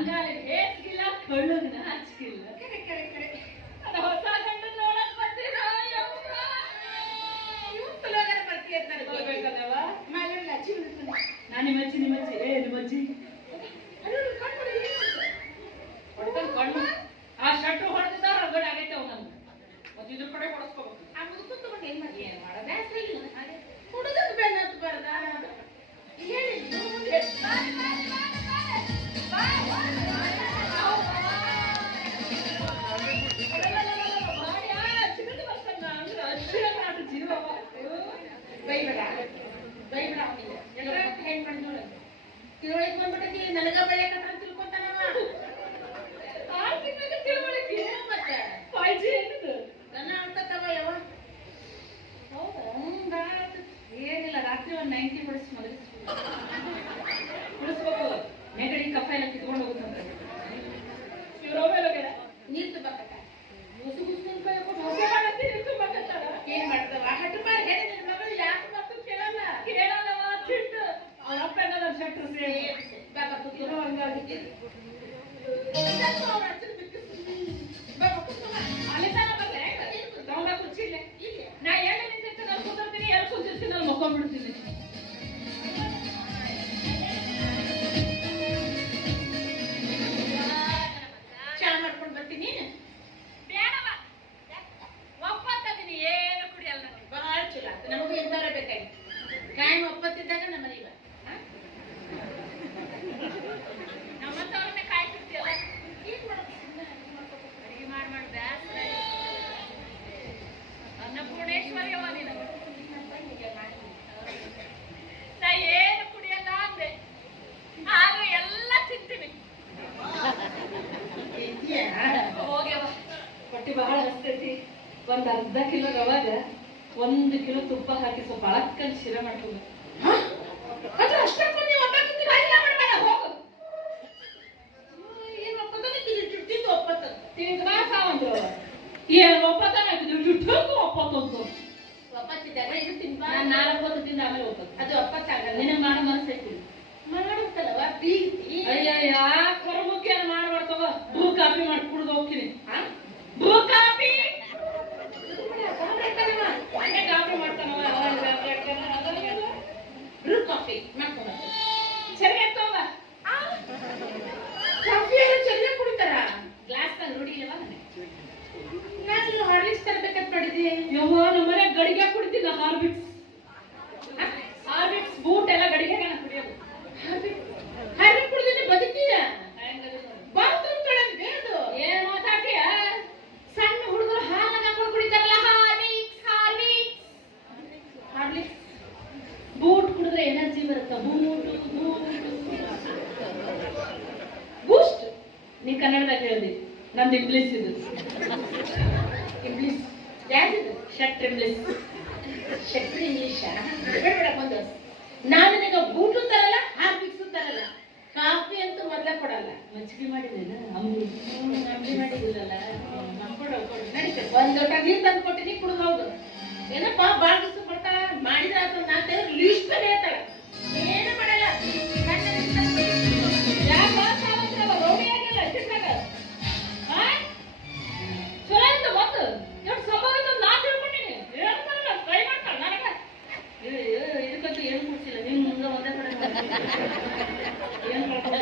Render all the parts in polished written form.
ಅಂಗಾಲಿಗೆ ಹೇಸಿಗಿಲ್ಲ ಕಳ್ಳಗನ ಹಚ್ಚಿಲ್ಲ. ಅದ ಹೊಸ ಗಂಡ ನೋಡಕ್ ಬರ್ತೀರ ಬರ್ಬೇಕಲ್ಲವ. ನಾನು ನಿಮ್ಮಜ್ಜಿ ಏ ನಿಮ್ಮಜ್ಜಿ ಹೊಡ್ಕೊಂಡು ಕಣ್ಣು ಆ ಶರ್ಟು ಹೊಡೆದ ರಗಡ್ ಆಗೈತೆ ಅವ್ ನಮ್ಗೆ. ಮತ್ತೆ ಇದ್ರ ಕಡೆ ಹೊಡೆಸ್ಕೋಬೇಕು. ಆ ಮುದುಕು ತಗೊಂಡು ಏನ್ ಮಾಡಿ ಏನ್ ಮಾಡೋದ ಹುಡುಗದ ಬೆನ್ನತ್ತು ಬರದ ಹೇಳಿ ಹೆಣ್ ಮಾಡಿ ನೋಡ ತಿಳುವಳಿಕೆ ಬಂದ್ಬಿಟ್ಟೈತಿ. ನನಗ ಬೆಳೆಯಕಂತ ತಿಳ್ಕೊಂತಾನವ. ತಿಳುವಳಿಕೆ ಮತ್ತೆ 5G ಏನಿದು ನನ್ನ ಅಂತವ ಯಾವ ಹೌದಾ ಏನಿಲ್ಲ. ರಾತ್ರಿ ಒಂದು 90 ಹೊಡಿಸಿ ಉಳಿಸ್ಬೇಕು. ನೆಗಡಿ ಕಫ ಎಲ್ಲ ಕಿತ್ಕೊಂಡು ಹೋಗುತ್ತಂತ ನೀರು ತುಂಬಕತ್ತ ಮುಸು ಹೊಸ ಮಾಡತ್ತಿ ನೀರು ತುಂಬಕತ್ತಾರ. ಏನ್ ಮಾಡ್ತಾವ ಹಟ್ಟು ಬಾರಿ ಹೇಳಿ ನಿನ್ನ ಮಗಳು ಯಾಕೆ ಮತ್ತು ಕೇಳಲ್ಲವ ಚಿಟ್ಟು ಅವ್ರ ಅಪ್ಪ ಏನಾದ್ರು ಶೆಟ್ರು ಬಾಬಾ ಹಂಗಾಗಿ ಅಲ್ಲಿ ತಾನ ಬಂದೆ ತಗೊಂಡ ಕುರ್ಚಿಲ್ಲ. ನಾ ಎಲ್ಲಿ ನಿಂತಿರ್ತೀನಿ ಅಲ್ಲಿ ಕೂತಿರ್ತೀನಿ, ಎಲ್ಲಿ ಕೂತಿರ್ತೀನಿ ಅಲ್ಲಿ ಮಕ್ಕೊಂಡ್ಬಿಡ್ತೀನಿ. ಚಾ ಮಾಡ್ಕೊಂಡು ಬರ್ತೀನಿ. ಬೇಡವ ಒಪ್ಪತ್ತೀನಿ, ಏನು ಕುಡಿಯಲ್ಲ. ಬಹಳ ಚಲೋ ಆಯ್ತು. ನಮಗೂ ಇಂಥವ್ರ ಬೇಕಾಗಿ ಕಾಯಂ ಒಪ್ಪತ್ತಿದ್ದಾಗ ನಮ್ಮ ಮನೆಗ ನಮ್ಮಂತವ್ರನ್ನೇ ಕಾಯ್ತಿರ್ತೀಯಲ್ಲ. ಅಡಿಗೆ ಮಾಡಿ ಬ್ಯಾಸ್ರ ಅನ್ನಪೂರ್ಣೇಶ್ವರಿ ಅವ ನೀನು. ನಾ ಏನು ಕುಡಿಯಲ್ಲ ಅಂದೆ, ಆದ್ರೆ ಎಲ್ಲ ತಿಂತೀನಿ. ಹೋಗ್ಯವ ಹೊಟ್ಟಿ ಬಹಳ ಹಸ್ತೈತಿ. ಒಂದ್ ಅರ್ಧ ಕಿಲೋ ರವಾಗ 1 ಕಿಲೋ ತುಪ್ಪ ಹಾಕಿ ಸ್ವಲ್ಪ ಅಳಕ್ಕಲ್ಲಿ ಶಿರ ಮಾಡ್ಕೋಬೇಕು. ಏನ್ ಒಪ್ಪತ್ತಾನ ಒಪ್ಪತ್ತಿದ್ದಾಗ ಇದು ತಿನ್ಬಾ. 4 ಹೊತ್ತು ತಿಂದ ಆಮೇಲೆ ಒಪ್ಪತ್ತು. ಅದು ಒಪ್ಪತ್ತಾಗಲ್ಲ. ನಿನಗೆ ಮಾಡೋ ಮನಸ್ಸೈತಿ ಮಾಡುತ್ತಲ್ಲವ ಪ್ರೀತಿ. ಅಯ್ಯ ಕರ್ಮುಖ್ಯ ಮಾಡ್ಬಾರ್ದವ. ಭೂ ಕಾಪಿ ಮಾಡಿ ಕುಡ್ದು ಹೋಗ್ತೀನಿ. ಭೂ ಕಾಪಿ ಮನೆ ಕಾಪಿ ಮಾಡ್ತಾನವ. ಬ್ರೂ ಕಾಫಿ ಮಾಡ್ಕೊಂಡ ಸರಿ ಆಗ್ತಾವ. ಕಾಫಿ ಎಲ್ಲ ಚೆನ್ನಾಗಿ ಕುಡಿತಾರ. ಗ್ಲಾಸ್ನಾಗ ರೂಢಿ ಇಲ್ಲವಾ ನನಗೆ. ನಾನು ಹಾರ್ಲಿಕ್ಸ್ ತರಬೇಕಂತ ಮಾಡಿದ್ದೆ. ಯವ್ವ ನಮ್ಮನೆ ಗಡಿಗೆ ಕುಡಿತಿಲ್ಲ. ಹಾರ್ಲಿಕ್ಸ್ ಬೂಟ್ ಎಲ್ಲ ಗಡಿಗೆ ನಾನು ಕುಡಿಯೋದು. ಹಾರ್ಲಿಕ್ಸ್ ಕುಡಿದ್ರೆ ಬದುಕೀಯ ಬಾತ್ರೂಮ್ ತೊಳೆದ್ರೆ ಅದು ಏನ್ ಮಾತಾಡ್ತೀಯ. ಸಣ್ಣ ಹುಡುಗರು ಹಾಲಾಗ ಹಾಕೊಂಡು ಕುಡಿತಾರಲ್ಲ ಹಾರ್ಲಿಕ್ಸ್ ಬೂಟ್ ಕುಡಿದ್ರೆ ಎನರ್ಜಿ ಬರುತ್ತೆ. ಬೂಸ್ಟ್ ನೀ ಕನ್ನಡದಾಗ ಹೇಳಿದಿ, ನಮ್ದು ಇಂಗ್ಲಿಷ್ ಇದು. ಇಂಗ್ಲಿಷ್ ಯಾವ್ದು ಶಟ್ರ್ ಇಂಗ್ಲಿಷ್ ಬಂದ. ನಾನು ನಿನಗ ಬೂಟು ತರಲ್ಲ, ಹಾರ್ಲಿಕ್ಸು ತರಲ್ಲ, ಕಾಫಿ ಅಂತೂ ಮೊದಲೇ ಕೊಡಲ್ಲ. ಮಜ್ಜಿಗೆ ಮಾಡಿದ್ದೇನೆ ಅಂಬಿ ಮಾಡಿದಿಲ್ಲಲ್ಲ. ನಡೀತದೆ. ಒಂದ್ ಲೋಟ ನೀರು ತಂದು ಕೊಟ್ಟಿದ್ದೀನಿ, ಕುಡಿದು ಹೌದು. ಏನಪ್ಪಾ ಬಾಳ ದಿವಸ ಕೊಡ್ತಾಳ ಮಾಡಿದ್ರ ಅಂತ ನಾಲ್ಕು ಲೀಸ್ಟ್ ಹೇಳ್ತಾಳ. ಏನು ಮಾಡಲ್ಲ. ಚಲೋ ಆಯ್ತು. ಮತ್ತು ಎಷ್ಟು ಸ್ವಭಾವ ನಾ ತಿಳ್ಕೊಂಡಿನಿ. ಹೇಳ್ತಾರಲ್ಲ ಟ್ರೈ ಮಾಡ್ತಾಳ. ನನಗ ಇದಕ್ಕಂತ ಏನು ಕೊಡ್ಸಿಲ್ಲ. ನೀನ್ ಮುಂದೆ ಒಂದೇ ಕಡೆ ಏನ್ ಮಾಡ್ತಾರೆ.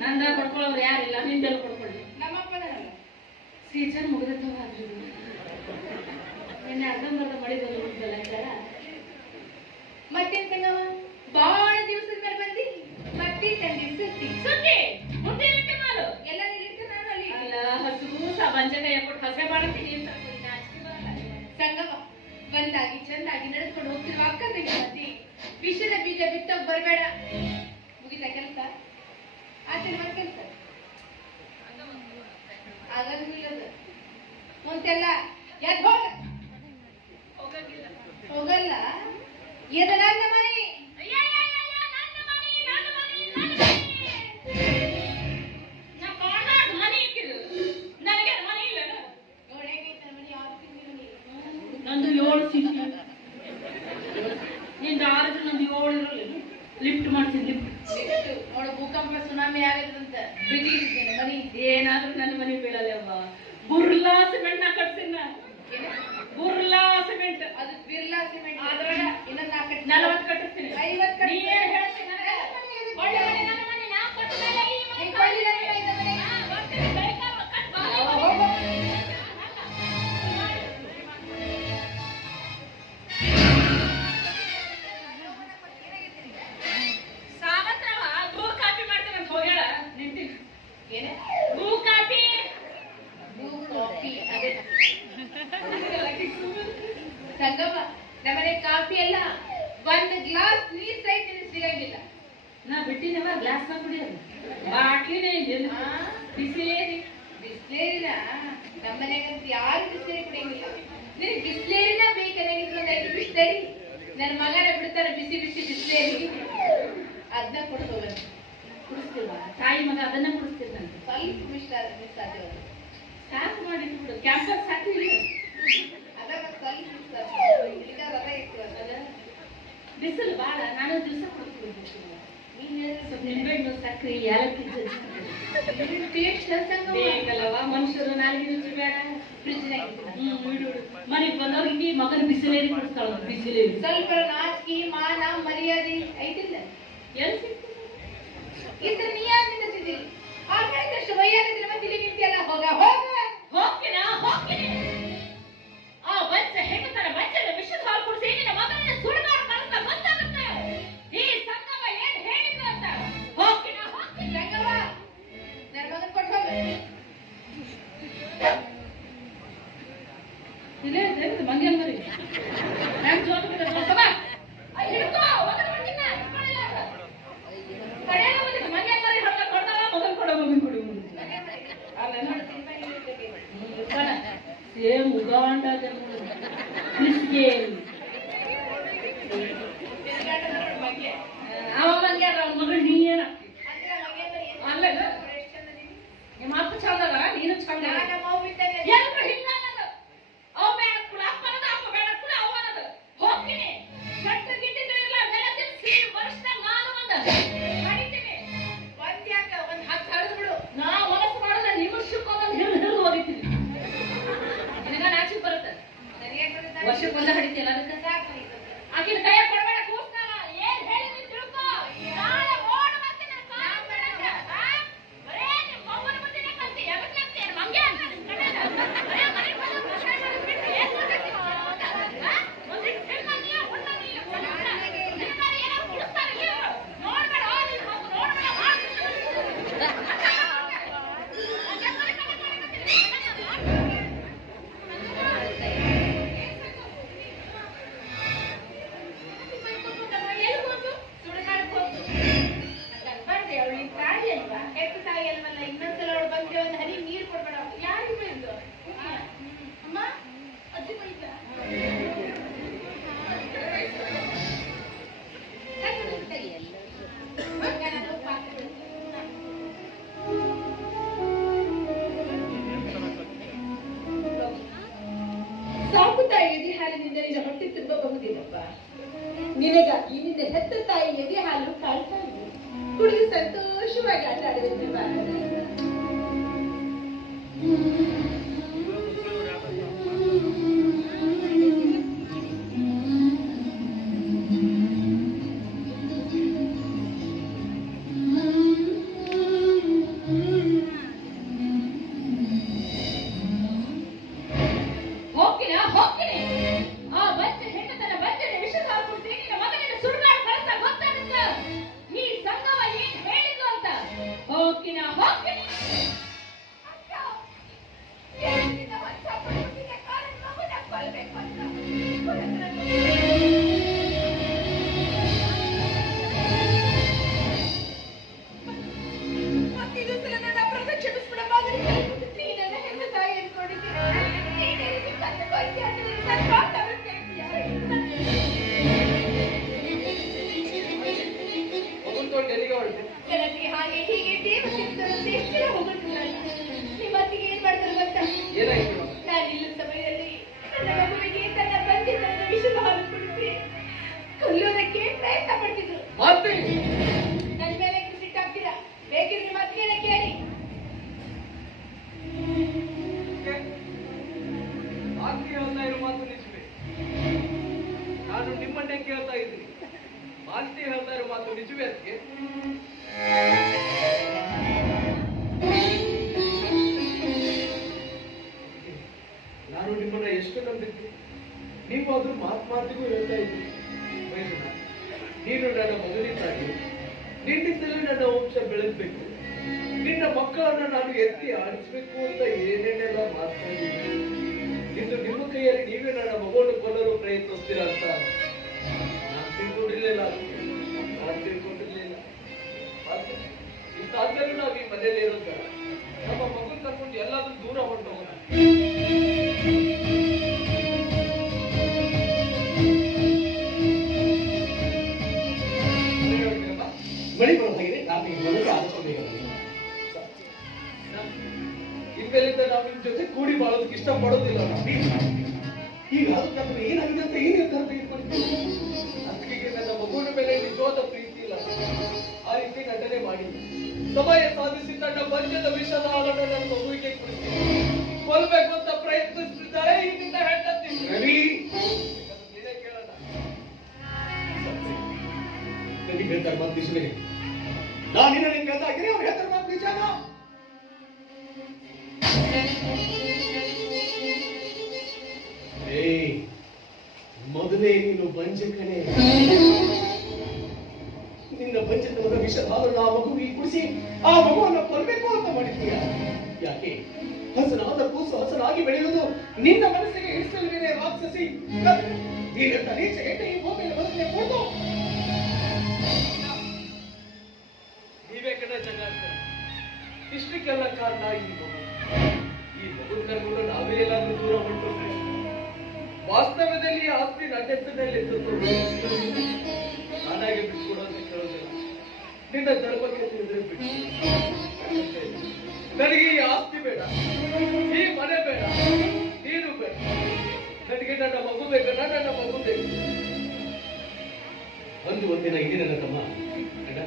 ನಂದ ಕೊಡ್ಕೊಳ್ಳೋರು ಯಾರಿಲ್ಲ. ನಿಂದೆಲ್ಲ ಕೊಡ್ಕೊಳ್ಳಿ. ನಮ್ಮಪ್ಪನಲ್ಲ ಸೀಸನ್ ಮುಗಿದತ್ತವ. ನಿನ್ನೆ ಅರ್ಧಂಬರ್ಧ ಮಳಿ ಬಂದ್ಬಿಡ್ತಲ್ಲ. ಮತ್ತೇನ್ ತಂಗವ ಬಾಳ ದಿವಸದ ಮೇಲೆ ಬಂದಿ. ಮತ್ತೆ ಸುದ್ದಿ ಮುಂದೆ ಮಾಡು ಎಲ್ಲ ನಾನು ಅಲ್ಲಿ ಅಲ್ಲ ಹಸು ಬಂಜಕಾಯ ಕೊಟ್ಟು ಹಸೆ ಮಾಡತ್ತೀನಿ ಅಂತ ಸಂಗವ ಬಂದಾಗಿ ಚಂದಾಗಿ ನಡೆಸ್ಕೊಂಡು ಹೋಗ್ತಿರುವ ಅಕ್ಕ ತಂಗಿ ವಿಷದ ಬೀಜ ಬಿತ್ತೋಗ್ ಬರಬೇಡ. ಮುಗಿತ ಕೆಲಸ ಆಚೆ ಕೆಲಸ ಆಗಂಗಿಲ್ಲ ಮುಂತೆಲ್ಲ ಯಾಕೆ ಹೋಗಲ್ಲ ಇದು ನನ್ನ ಮನೆ ನಂದು 7 ಸಿಟಿ ನಿಂದ 6 ನಂದು 7 ಇರಲ್ಲ ಲಿಫ್ಟ್ ಮಾಡ್ತೀನಿ ಲಿಫ್ಟ್ ನೋಡು ಭೂಕಂಪ ಸುನಾಮಿ ಆಗದಂತ ಬಿಟ್ಟಿದ್ದೇನೆ ಮನಿ ಏನಾದ್ರೂ ನನ್ನ ಮನೆ ಬೀಳಲ್ಲವ್ವ ಬುರ್ಲಾ ಸಿಮೆಂಟ್ ನಾ ಕಟ್ತೀನಿ ಬುರ್ಲಾ ಸಿಮೆಂಟ್ ಅದು ಬಿರ್ಲಾ ಸಿಮೆಂಟ್ ಅದ್ರಾಗ ಇನ್ನೊಂದು 40 ಕಟ್ಟಿಸ್ತೀನಿ 50 ನೀ ಏನ್ ಹೇಳ್ತೀನಿ ನನಗೆ ಒಳ್ಳೆ ಮನೆ ನನ್ನ ಮನೆ ನಾ ಕೊಟ್ಟ ಮೇಲೆ ಈ ಮನೆ ಕೊಳ್ಳಿಲ್ಲ ಇದು ಮನೆ ಬರ್ತೀನಿ ಬೇಕಾದ್ರೆ ಕಟ್ ಬಾ ಸಾವತ್ರವ ಬ್ರೂ ಕಾಫಿ ಮಾಡ್ತೀನಿ ಅಂತ ಹೋಗ್ಯಾಳ ನಿಂತೀನಿ ಏನೇ ಬ್ರೂ ಕಾಫಿ ಅದೇ ಸಂಗಮ ನಮ್ಮನೆ ಕಾಫಿ ಎಲ್ಲ ಒಂದು ಗ್ಲಾಸ್ ನೀರ್ ಸಹಿತ ಸಿಗಂಗಿಲ್ಲ ನಾ ಬಿಟ್ಟಿನವ ಗ್ಲಾಸ್ ನಾ ಕುಡಿಯೋದು ಬಾಟ್ಲಿನೇ ಇಲ್ಲ ಬಿಸಿಲೇರಿ ಬಿಸ್ಲೇರಿನ ನಮ್ಮನೆಗಂತ ಯಾರು ಬಿಸ್ಲೇರಿ ಕುಡಿಯಂಗಿಲ್ಲ ನಿನಗೆ ಬಿಸ್ಲೇರಿನ ಬೇಕನ್ನಾಗಿದ್ರು ಒಂದು 5 ಬಿಸ್ಲೇರಿ ನನ್ನ ಮಗನ ಬಿಡ್ತಾರೆ ಬಿಸಿ ಬಿಸಿ ಬಿಸ್ಲೇರಿ ಅದನ್ನ ಕೊಡ್ತೋಗ ಕುಡಿಸ್ತೀವ ತಾಯಿ ಮಗ ಅದನ್ನ ಕುಡಿಸ್ತಿರ್ತಾನೆ ಸ್ವಲ್ಪ ಮಿಸ್ ಆದ್ರೆ ಸಾಕು ಮಾಡಿ ಬಿಡು ಕ್ಯಾಂಪಸ್ ಸಾಕು ಇಲ್ಲ ಅದಾಗ ಸ್ವಲ್ಪ ಮಿಸ್ ಅದ ಇತ್ತು ಅದ ಬಿಸಿಲು ಬಾಳ ನಾನು ದಿವಸ ಕುಡಿಸ್ಬಿಡ್ಬೇಕು ನೀನ್ ಹೇಳಿದ್ರೆ ಸ್ವಲ್ಪ ನಿಂಬೆಹಣ್ಣು ಸಕ್ಕರೆ ಏಲಕ್ಕಿ ಟೇಸ್ಟ್ ಬೇಕಲ್ಲವ ಮನುಷ್ಯರು ನಾಲ್ಗೆ ರುಚಿ ಬೇಡ ಫ್ರಿಜ್ನಾಗ ಮನೆಗೆ ಬಂದವ್ರಿಗೆ ಮಗನ ಬಿಸಿಲೇರಿ ಕುಡಿಸ್ತಾಳ ಬಿಸಿಲೇರಿ ಸ್ವಲ್ಪ ನಾಚಿಕೆ ಮಾನ ಮರ್ಯಾದೆ ಐತಿಲ್ಲ ಎಲ್ಲಿ ಸಿಗ್ತದೆ ಇದ್ರೆ ನೀ ಯಾರು ನಿಂತಿದ್ದೀರಿ ಆ ಕಡೆದಷ್ಟು ವಯ್ಯಾಗದಿಲ್ಲ ಮತ್ತೆ ಇಲ್ಲಿ ನಿಂತಿಯಲ್ಲ ಹೋಗ ಹೋಗ್ತೀನ ಹೋಗ್ತೀನಿ ಆ ಬಚ್ಚ ಹೆಣ್ಣುತ್ತರ ಬಚ್ಚದ ವಿಷದ ಹಾಲು ಕುಡಿಸಿ ನಿನ್ನ ಮಗನ ಸುಡುಗಾಡು ಕಳಿಸ್ತಾ ಗೊತ್ತಾಗುತ್ತೆ ಈ ಸಂಗಮ ಏನ್ ಹೇಳಿದ್ರು ಅಂತ ಹೋಗ್ತೀನ ಹೋಗ್ತೀನಿ ಸಂಗಮ ನನ್ನ ಮಗನ್ ಕೊಟ್ಟು ಹೋಗ ಇಲ್ಲೇ ಇದೆ ಮಂಗ್ಯನ್ ಮರಿ ನಾನು ಜೋತು ಬಿಡ ಸ್ವಲ್ಪ ಹಿಡ್ಕೋ ಒಗದು ಬಿಡ್ತೀನಿ ಕಡೆಯ ಬಂದಿದೆ ಮಂಗ್ಯನ್ ಮರಿ ಹೊಡೆದ ಮಗನ್ ಕೊಡೋ ಮಗನ್ ಕೊಡು ಸೇಮ್ ಉಗಾಂಡ ಕ್ರಿಸ್ಟಿಯನ್ ಅವ ಮಂಗ್ಯಾರ ಅವ್ನ ಮಗಳು ನೀ ಏನ ಅಲ್ಲ ನಿಮ್ಮ ಅಪ್ಪ ಚಂದ ಅದ ನೀನು ಚಂದ ಎಲ್ರು ಹಿಂಗನ್ನದು ಅವ ಬೇಡ ಕೂಡ ಅಪ್ಪ ಅನ್ನೋದು ಅಪ್ಪ ಬೇಡ ಕೂಡ ಅವ ಅನ್ನೋದು ಹೋಗ್ತೀನಿ ಗಟ್ಟ ಗಿಟ್ಟಿದ್ರೆ ಇಲ್ಲ ನೆಲ ತಿರ್ಸಿ ವರ್ಷದಾಗ ನಾನು ಒಂದು ಕಡಿತೀನಿ ಒಂದ್ ಯಾಕ ಒಂದ್ 10 ಹರಿದು ಬಿಡು ನಾ ಮನಸ್ಸು ಮಾಡಿದ್ರೆ ನಿಮಿಷಕ್ಕೊಂದೊಂದು ಹಿಡಿದು ಹೋಗಿತೀನಿ ನಿನಗ ನಾಚಿಕೆ ಬರುತ್ತೆ ವರ್ಷಕ್ಕೊಂದ ಹಿಡಿತಿಯಲ್ಲ ಅದಕ್ಕೆ ಆಕಿನ ಕೈಯ ಕೊಡಬೇಡ ಕೂಸ್ತಾನ ಏನ್ ಹೇಳಿದ್ರಿ ತಿಳ್ಕೊ ನಾಳೆ ಓಡ್ ಬರ್ತೀನಿ ನಾನು ಕಾಲ್ ಮಾಡಕ್ಕೆ ಬರೇ ನಿಮ್ಮ ಮಗುನ ಮುಂದೆನೇ ಕಲ್ತಿ ಎದಕ್ಕೆ ಆಗ್ತೀನಿ ಮಂಗೆ ಬರೇ ಮನೆ ಬಂದು ಪ್ರಶ್ನೆ ಮಾಡಿಬಿಟ್ಟು ಏನ್ ಮಾಡ್ತೀನಿ ಒಂದು ತಿಳ್ಕೊಂಡಿಯ ಹೊಂದನಿಯ ನಿನ್ನ ಮೇಲೆ ಏನೋ ಕುಡಿಸ್ತಾರೆ ಇಲ್ಲಿ ನೋಡ್ಬೇಡ ನಿನ್ನ ಮಗು ನೋಡ್ಬೇಡ ಇನ್ನೊಂದ್ಸಲ ಅವಳು ಬಂದ್ರೆ ಒಂದು ಹನಿ ನೀರು ಕೊಡ್ಬೇಡ ಯಾರಿಗೆ ಬೈದು ಅಮ್ಮ ಅಜ್ಜಿ ಬೈದ ಸಾಕು ತಾಯಿ ಎದೆ ಹಾಲಿನಿಂದ ನಿನ್ನ ಹೊಟ್ಟೆ ತುಂಬಬಹುದಿಲ್ಲಪ್ಪ ನಿನಗಾಗಿ ನಿನ್ನ ಹೆತ್ತ ತಾಯಿ ಎದೆ ಹಾಲು ಕಾಳ್ತಾ ಇದೆ ಕುಡಿದು ಸಂತೋಷವಾಗಿ ಆಟ ಆಡಬೇಕು ಬಾ ಹೋಗ್ತೀನಿ ಆ ಬಚ್ಚ ಹೆಣ್ಣತನ ಬಚ್ಚನೆ ವಿಷದ ಹಾಲು ಕುಡಿಸಿ ನಿನ್ನ ಮಗನಿಂದ ಸುಡುಗಾಡು ಕಳಿಸ್ತಾ ಗೊತ್ತಾಗುತ್ತೆ ಈ ಸಂಗಮ ಏನ್ ಹೇಳಿದ್ದು ಅಂತ ಹೋಗ್ತೀನಿ ಹಾಗೆ ಹೀಗೆ ದೇವಸ್ಥಾನದಂತೆ ಎಷ್ಟು ಜನ ಹೋಗುತ್ತಿದ್ದಾರೆ. ನಿಮ್ಮ ಅತ್ತಿಗೆ ಏನ್ ಮಾಡ್ತಾರೆ ಗೊತ್ತಾ? ಏನಾಯ್ತು? ನಾನು ಇಲ್ಲ ಸಮಯದಲ್ಲಿ ನನ್ನ ಮಗುವಿಗೆ ತನ್ನ ಬಂದಿದ್ದ ವಿಷದ ಹಾಲು ಕುಡಿಸಿ ಕೊಲ್ಲೋದಕ್ಕೆ ಪ್ರಯತ್ನ ಪಡ್ತಿದ್ರು. ಮತ್ತೆ ನನ್ನ ಮೇಲೆ ಸಿಟ್ಟಾಗ್ತೀರಾ? ಬೇಕಿದ್ರೆ ನಿಮ್ಮ ಅತ್ತಿಗೆನ ಕೇಳಿ. ಆಕೆ ಹೇಳ್ತಾ ಇರೋ ಮಾತು ನಿಜವೇ. ನಾನು ನಿಮ್ಮನ್ನೇ ಕೇಳ್ತಾ ಇದ್ದೀನಿ. ಮಾಲ್ತಿ ಹೇಳ್ತಾ ಇರೋ ಮಾತು ನಿಜವೇ ಅದಕ್ಕೆ? ನಾನು ನಿಮ್ಮನ್ನ ಎಷ್ಟು ನಂಬಿದ್ದೆ. ನೀವು ಅದ್ರ ಮಾತಿಗೂ ಹೇಳ್ತಾ ಇದ್ರಿ. ವೈದ್ಯನ, ನೀನು ನನ್ನ ಮಗನಿದ್ದಾಗಿ ನಿನ್ನಿಂದಲೇ ನನ್ನ ವಂಶ ಬೆಳೆಸಬೇಕು, ನಿನ್ನ ಮಕ್ಕಳನ್ನ ನಾನು ಎತ್ತಿ ಆಡಿಸ್ಬೇಕು ಅಂತ ಏನೇನೆಲ್ಲ ಮಾತಾಡಿದ್ದೀನಿ. ಇಂದು ನಿಮ್ಮ ಕೈಯಲ್ಲಿ ನೀವೇ ನನ್ನ ಮಗುವನ್ನು ಕೊಲ್ಲಲು ಪ್ರಯತ್ನಿಸ್ತೀರಾ ಅಂತ ನಾನು ತಿಳ್ಕೊಂಡಿರ್ಲಿಲ್ಲ. ಇಷ್ಟಾದ್ಮೇಲೆ ನಾವು ಈ ಮನೇಲಿ ಇರೋದ ನಮ್ಮ ಮಗುನ್ ಕರ್ಕೊಂಡು ಎಲ್ಲಾದ್ರೂ ದೂರ ಹೊರಟೋಗೋಣ. ಮಳೆ ಬರೋ ಹಾಗಿದೆ. ನಾನು ಈ ಮೊದಲು ಆಲೋಚನೆ ಇನ್ಮೇಲಿಂದ ನಾವು ನಿಮ್ ಜೊತೆ ಕೂಡಿ ಬಾಳೋದಕ್ಕೆ ಇಷ್ಟ ಪಡೋದಿಲ್ಲ. ಈಗ ಅದಕ್ಕೆ ಏನಾಗಿದೆ ಅಂತ ಏನು ನಿರ್ಧಾರ ತೆಗೆದುಕೊಂಡು ಅದಕ್ಕೆ ನನ್ನ ಮಗುವಿನ ಮೇಲೆ ನಿಜವಾದ ಪ್ರೀತಿ ಇಲ್ಲ. ಆ ರೀತಿ ನಟನೆ ಮಾಡಿ ಸಮಯ ಸಾಧಿಸಿ ತನ್ನ ಬಂಜದ ವಿಷದ ಹಾಲನ್ನು ನನ್ನ ಮಗುವಿಗೆ ಕುಡಿಸಿ ಕೊಲ್ಬೇಕು ಅಂತ ಪ್ರಯತ್ನಿಸುತ್ತಿದ್ದಾರೆ ಈಗಿನ ಹೆಂಡತಿ. ರವಿ, ನೀನೇ ಕೇಳೋಣ. ನನಗೆ ಹೇಳ್ತಾರೆ ಮಾತು ನಿಜವೇ. ನಾನು ನಿನ್ನೆ ಕೇಳ್ತಾ ಇದ್ದೀನಿ, ಅವ್ರು ಹೇಳ್ತಾರೆ ಮಾತು ನಿಜಾನ? ಮೊದಲೇ ನೀನು ಬಂಜಕನೇ. ನಿನ್ನ ಬಂಜದ ಮಗ ವಿಷದ ಹಾಲನ್ನು ಆ ಮಗುವಿಗೆ ಕುಡಿಸಿ ಆ ಮಗುವನ್ನು ಕೊಲ್ಲಬೇಕು ಅಂತ ಮಾಡಿದ್ದೀಯ. ಯಾಕೆ? ಹಸನಾದ ಕೂಸು ಹಸನಾಗಿ ಬೆಳೆಯುವುದು ನಿನ್ನ ಮನಸ್ಸಿಗೆ ಇಷ್ಟವಿದೆ ರಾಕ್ಷಸಿ. ನೀನೆಂತ ನೀಚ ಹೆಣ್ಣೆ ಈ ಭೂಮಿಯಲ್ಲಿ ಬದುಕನೆ ಕೊಡ್ತು. ನೀವೇ ಕಡೆ ಜಗಾಡ್ತಾರೆ. ಇಷ್ಟಕ್ಕೆಲ್ಲ ಕಾರಣ ಈ ಮಗು. ಈ ಮಗುನ ಕರ್ಕೊಂಡು ನಾವೇ ಎಲ್ಲಾದ್ರೂ ದೂರ ಹೊರಟೋದ್ರೆ ವಾಸ್ತವ್ಯದಲ್ಲಿ ಆಸ್ತಿ ನನ್ನ ಹೆಸರಿನಲ್ಲಿ ನಾನಾಗೆ ಬಿಟ್ಕೊಡೋದಕ್ಕೆ ಕೇಳೋದಿಲ್ಲ. ನಿನ್ನ ಧರ್ಮಕ್ಕೆ ತಿಳಿದ್ರೆ ಬಿಟ್ಟು ನನಗೆ ಈ ಆಸ್ತಿ ಬೇಡ, ಈ ಮನೆ ಬೇಡ, ನೀನು ಬೇಡ. ನನಗೆ ನನ್ನ ಮಗು ಬೇಕಲ್ಲ, ನನ್ನ ಮಗು ಬೇಕು. ಒಂದು ಒಂದಿನ ಇಲ್ಲಿ ನನ್ನ ತಮ್ಮ ಅಣ್ಣ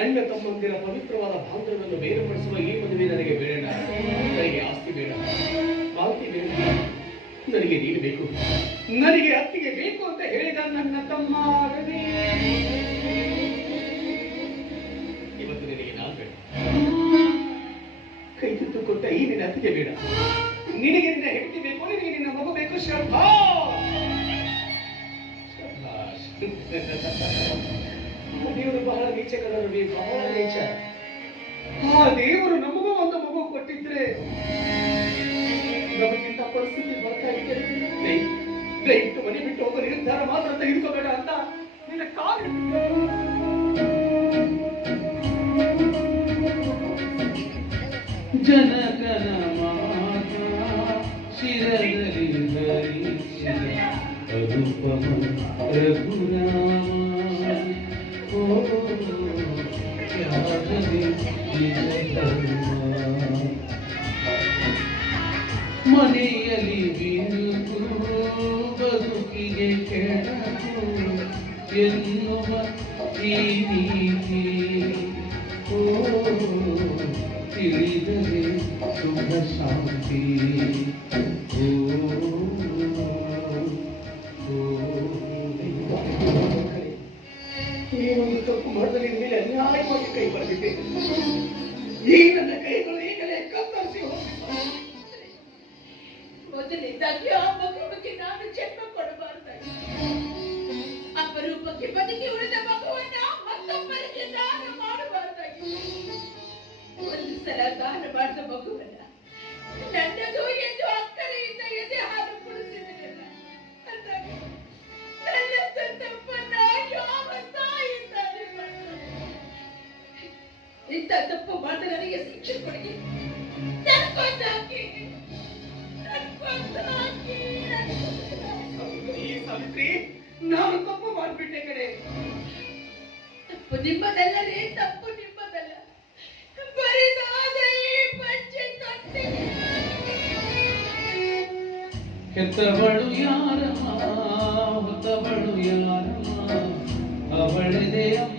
ಅಣ್ಣ ತಮ್ಮಂದಿರ ಪವಿತ್ರವಾದ ಬಾಂಧವ್ಯವನ್ನು ಬೇರ್ಪಡಿಸುವ ಈ ಮದುವೆ ನನಗೆ ಬೇಡ. ನನಗೆ ಆಸ್ತಿ ಬೇಡ, ಮಾಲ್ತಿ ಬೇಡ, ನನಗೆ ನೀನು ಬೇಕು, ನನಗೆ ಅತ್ತಿಗೆ ಬೇಕು ಅಂತ ಹೇಳಿದ ನನ್ನ ತಮ್ಮ ರವಿ. ಇವತ್ತು ನಿನಗೆ ನಾನು ಬೇಡ, ಕೈ ತುತ್ತು ಕೊಟ್ಟ ಈ ನಿನ್ನ ಅತ್ತಿಗೆ ಬೇಡ. ನಿನಗೆ ನಿನ್ನ ಹೆಂಡತಿ ಬೇಕು, ನಿನಗೆ ನಿನ್ನ ಮಗು ಬೇಕು. ಶಭಾಷ್. ದೇವರು ಬಹಳ ನೀಚಕರ ರವಿ, ಬಹಳ ನೀಚ. ಆ ದೇವರು ನಮಗೂ ಒಂದು ಮಗು ಕೊಟ್ಟಿದ್ರೆ ನಮಗಿಂತ ಪರಿಸ್ಥಿತಿ ಬರ್ತಾ ಇದ್ದರೆ ದಯವಿಟ್ಟು ಮನೆ ಬಿಟ್ಟು ಹೋಗೋ ನಿರ್ಧಾರ ಮಾತ್ರ ತೆಗೆದುಕೋಬೇಡ ಅಂತ ನಿನ್ನ ಕಾಲು ಜನಕನ ಮಾತಾ ಶಿರದಲ್ಲಿ ಧರಿಸಿದ ಅನುಪಮ ರಘುರಾಮ ಮನೆಯಲ್ಲಿ ಬಿರುಕು ಬದುಕಿಗೆ ಕೆಡಕು ಎನ್ನುವ ಈ ನೀತಿ ತಿಳಿದರೆ ಸುಖ ಶಾಂತಿ. ನೀನೊಂದು ತಪ್ಪು ಮಾಡಿದ ನಿನ್ನ ಮೇಲೆ ಅನ್ಯಾಯವಾಗಿ ಕೈ ಬರೆದಿದ್ದೆ. ಈ ನನ್ನ ಕೈಗಳು ಈಗಲೇ ಕತ್ತರಿಸಿ ಮೊದಲಿದ್ದಾಗಿ ಆ ಮಗುವಿಗೆ ನಾನು ಜನ್ಮ ಕೊಡಬಾರ್ದಾಗಿ, ಅಪರೂಪಕ್ಕೆ ಬದುಕಿ ಉಳಿದ ಮಗುವನ್ನ ಮತ್ತೊಬ್ಬರಿಗೆ ದಾನ ಮಾಡಬಾರ್ದಾಗಿ, ಒಂದು ಸಲ ದಾನ ಮಾಡಿದ ಮಗುವನ್ನ ನನ್ನದು ಎಂದು ಅಕ್ಕರೆಯಿಂದ ಎದೆ ಹಾಲು ಕುಡಿಸಿದನಲ್ಲ, ಅಂದಾಗ ನನ್ನ ತಪ್ಪನ್ನ ಯಾವ ತಾಯಿ ತಾನೇ ಮಾಡ್ತಾರೆ? ಇಂಥ ತಪ್ಪು ಮಾಡಿದ ನನಗೆ ಶಿಕ್ಷೆ ಕೊಡಿ, ಈ ಸಾವಿತ್ರಿ, ನಾನು ತಪ್ಪು ಮಾಡಿಬಿಟ್ಟೆ ಕಡೆ. ತಪ್ಪು ನಿಮ್ಮದಲ್ಲರೇ, ತಪ್ಪು ನಿಮ್ಮದಲ್ಲ. ಹೆತ್ತವಳು ಯಾರಮ್ಮ ಹೊತ್ತವಳು ಯಾರಮ್ಮ ಅವಳದೆ ಅಮ್ಮ